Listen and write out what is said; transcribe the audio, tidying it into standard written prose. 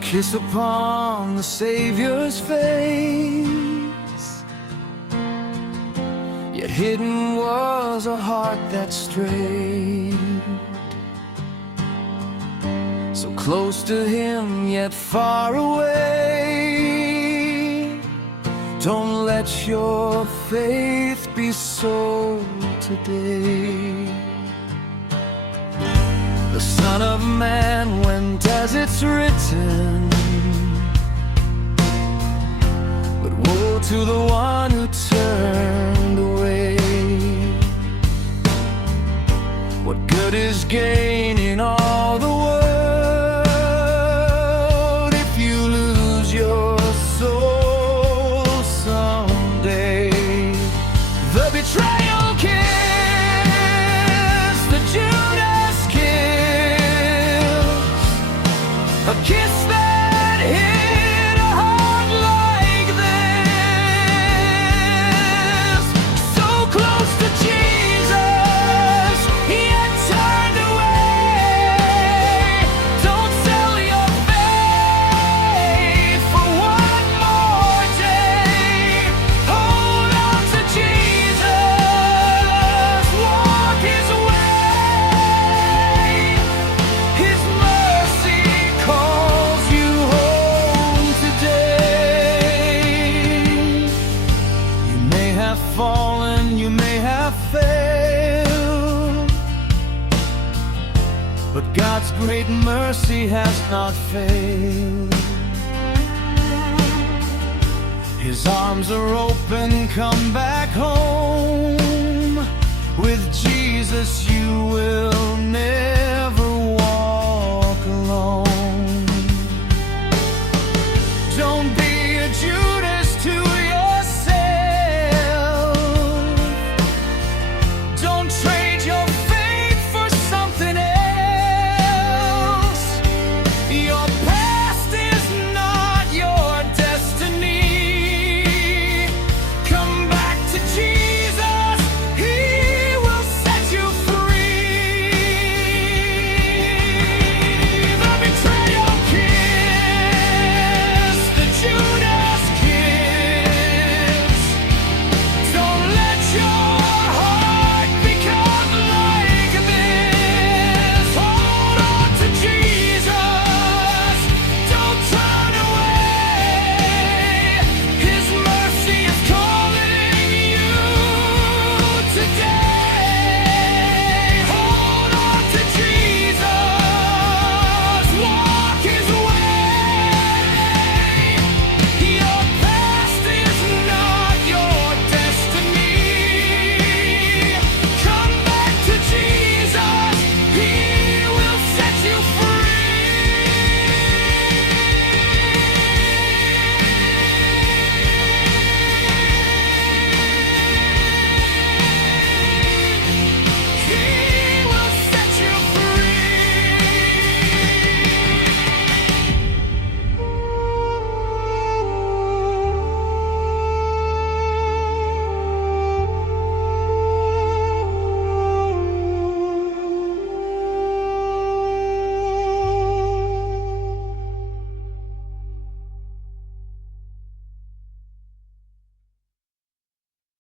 kiss upon the Savior's face, yet hidden was a heart that strayed. So close to Him, yet far away. Don't let your faith be sold today. The Son of Man went as it's written, but woe to the one who turned away. What good is gaining all the world if you lose your soul someday? The betrayal kiss, the Judas kiss, a kiss that hit a heart like this. So close to Jesus, yet turned away. Don't sell your faith for one more day. Hold on to Jesus, walk His way. His mercy calls you home today. You may have fallen, you may have failed, but God's great mercy has not failed. His arms are open, come back home. With Jesus you will never